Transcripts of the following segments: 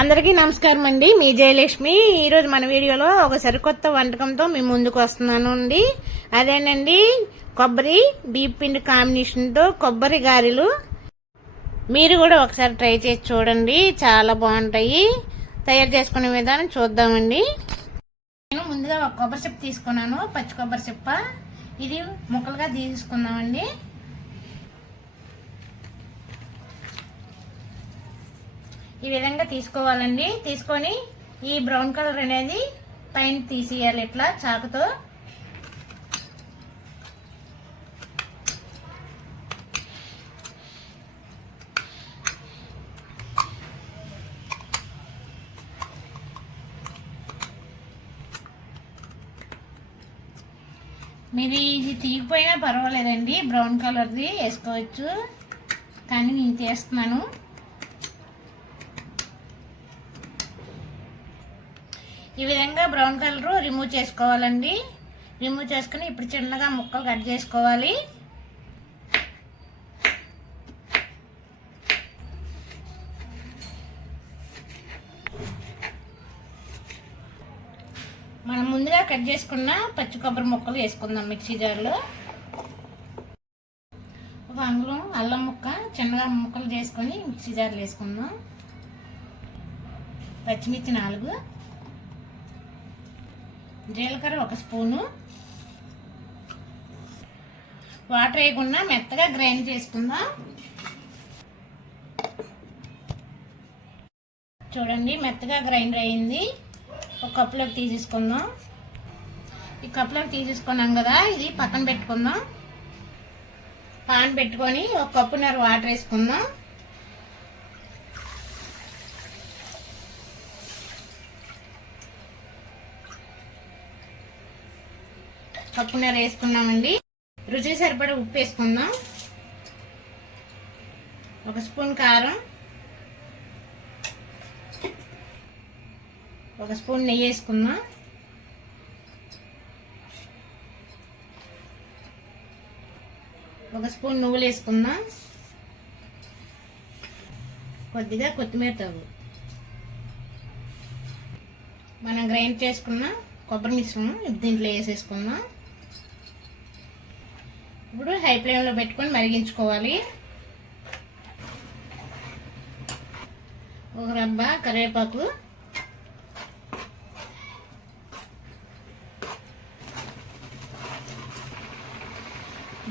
అందరికీ నమస్కారం అండి. మీ జయలక్ష్మి. ఈరోజు మన వీడియోలో ఒక సరికొత్త వంటకంతో మీ ముందుకు వస్తున్నాను అండి. అదేనండి కొబ్బరి బీప్ పిండి కాంబినేషన్తో కొబ్బరి గారెలు. మీరు కూడా ఒకసారి ట్రై చేసి చూడండి, చాలా బాగుంటాయి. తయారు చేసుకునే విధానం చూద్దామండి. నేను ముందుగా ఒక కొబ్బరి చిప్ప తీసుకున్నాను, పచ్చి కొబ్బరి చిప్ప. ఇది ముక్కలుగా తీసుకుందామండి. ఈ విధంగా తీసుకోవాలండి. తీసుకొని ఈ బ్రౌన్ కలర్ అనేది పైన తీసేయాలి ఇట్లా చాకుతో. మీరు ఇది తీగిపోయినా పర్వాలేదండి, బ్రౌన్ కలర్ది వేసుకోవచ్చు, కానీ నేను తీస్తున్నాను. ఈ విధంగా బ్రౌన్ కలర్ రిమూవ్ చేసుకోవాలండి. రిమూవ్ చేసుకుని ఇప్పుడు చిన్నగా ముక్కలు కట్ చేసుకోవాలి. మనం ముందుగా కట్ చేసుకున్న పచ్చి కొబ్బరి ముక్కలు వేసుకుందాం మిక్సీ జార్లో. ఒక అంగుళం అల్లం ముక్క చిన్నగా ముక్కలు చేసుకొని మిక్సీ జార్లో వేసుకుందాం. పచ్చిమిర్చి 4, జీలకర్ర 1 స్పూను, వాటర్ వేయకుండా మెత్తగా గ్రైండ్ చేసుకుందాం. చూడండి మెత్తగా గ్రైండ్ అయ్యింది. ఒక కప్పులోకి తీసేసుకుందాం. ఈ కప్పులోకి తీసేసుకున్నాం కదా, ఇది పక్కన పెట్టుకుందాం. పాన్ పెట్టుకొని 1 కప్పున్నర వాటర్ వేసుకుందాం. కప్పున్నర వేసుకున్నామండి. రుచి సరిపడా ఉప్పు వేసుకుందాం. 1 స్పూన్ కారం, 1 స్పూన్ నెయ్యి వేసుకుందాం. ఒక స్పూన్ నువ్వులు వేసుకుందాం. కొద్దిగా కొత్తిమీర తగు. మనం గ్రైండ్ చేసుకున్న కొబ్బరి మిశ్రమం దీంట్లో వేసేసుకుందాం. ఇప్పుడు హై ఫ్లేమ్లో పెట్టుకొని మరిగించుకోవాలి. ఒక రబ్బ కరివేపాకు,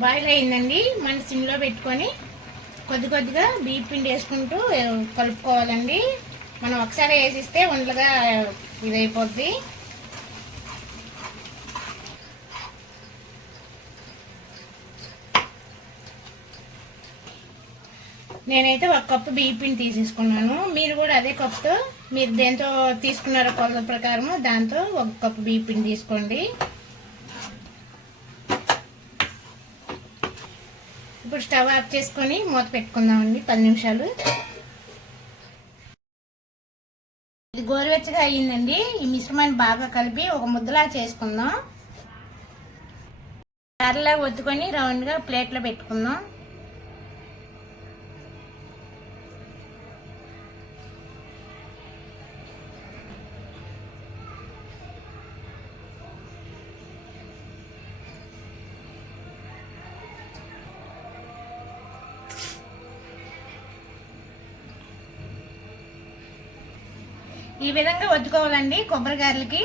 బాయిల్ అయిందండి. మన సిమ్లో పెట్టుకొని కొద్దిగా బియ్యం పిండి వేసుకుంటూ కలుపుకోవాలండి. మనం ఒకసారి వేసిస్తే ఉండలుగా ఇదైపోద్ది. నేనైతే 1 కప్పు బియ్యం పిండి తీసేసుకున్నాను. మీరు కూడా అదే కప్పుతో, మీరు దేంతో తీసుకున్నారో కొలత ప్రకారము దాంతో 1 కప్పు బియ్యం పిండి తీసుకోండి. ఇప్పుడు స్టవ్ ఆఫ్ చేసుకొని మూత పెట్టుకుందామండి 10 నిమిషాలు. ఇది గోరువెచ్చగా అయ్యిందండి. ఈ మిశ్రమాన్ని బాగా కలిపి ఒక ముద్దలా చేసుకుందాం. గారెలా ఒత్తుకొని రౌండ్గా ప్లేట్లో పెట్టుకుందాం. ఈ విధంగా వద్దుకోవాలండి కొబ్బరి గారెలకి.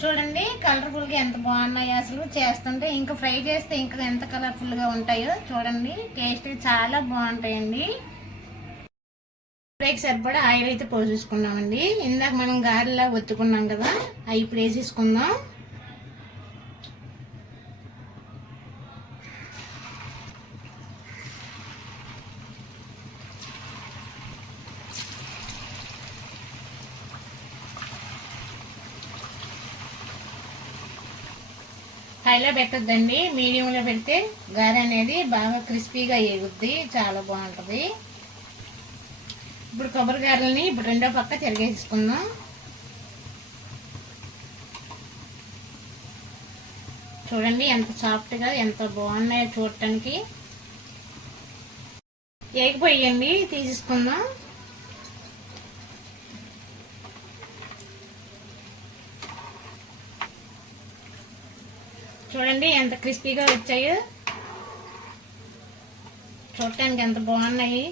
చూడండి కలర్ఫుల్గా ఎంత బాగున్నాయి. అసలు చేస్తుంటే ఇంకా ఫ్రై చేస్తే ఇంకా ఎంత కలర్ఫుల్గా ఉంటాయో చూడండి. టేస్ట్ చాలా బాగుంటాయండి. ఫ్రైకి సరిపడా ఆయిల్ అయితే పోసేసుకున్నామండి. ఇందాక మనం గారెలా ఒత్తుకున్నాం కదా, అవి ఇప్పుడు వేసేసుకుందాం. హైలో పెట్టొద్దండి, మీడియంలో పెడితే గారె అనేది బాగా క్రిస్పీగా ఎగుద్ది, చాలా బాగుంటుంది. ఇప్పుడు కొబ్బరి గారెలని ఇప్పుడు రెండో పక్క తిరిగేసుకుందాం. చూడండి ఎంత సాఫ్ట్గా ఎంత బాగున్నాయో చూడటానికి. ఎగిపోయండి తీసేసుకుందాం. చూడండి ఎంత క్రిస్పీగా వచ్చాయో, చూడటానికి ఎంత బాగున్నాయి.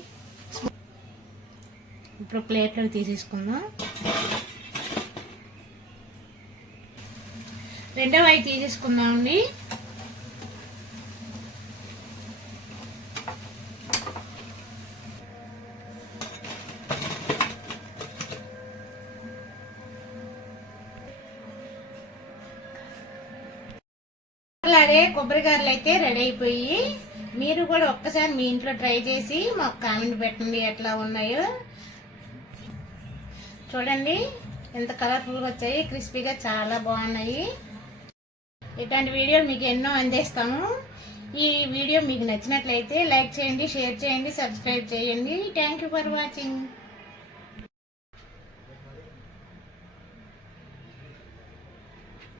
ఇప్పుడు ప్లేట్లో తీసేసుకుందాం. రెండవ అవి తీసేసుకుందామండి. అలాగే కొబ్బరికాయలు అయితే రెడీ అయిపోయి, మీరు కూడా ఒక్కసారి మీ ఇంట్లో ట్రై చేసి మాకు కామెంట్ పెట్టండి ఎట్లా ఉన్నాయో. చూడండి ఎంత కలర్ఫుల్గా వచ్చాయి, క్రిస్పీగా చాలా బాగున్నాయి. ఇట్లాంటి వీడియోలు మీకు ఎన్నో అందిస్తాము. ఈ వీడియో మీకు నచ్చినట్లయితే లైక్ చేయండి, షేర్ చేయండి, సబ్స్క్రైబ్ చేయండి. Thank you for watching.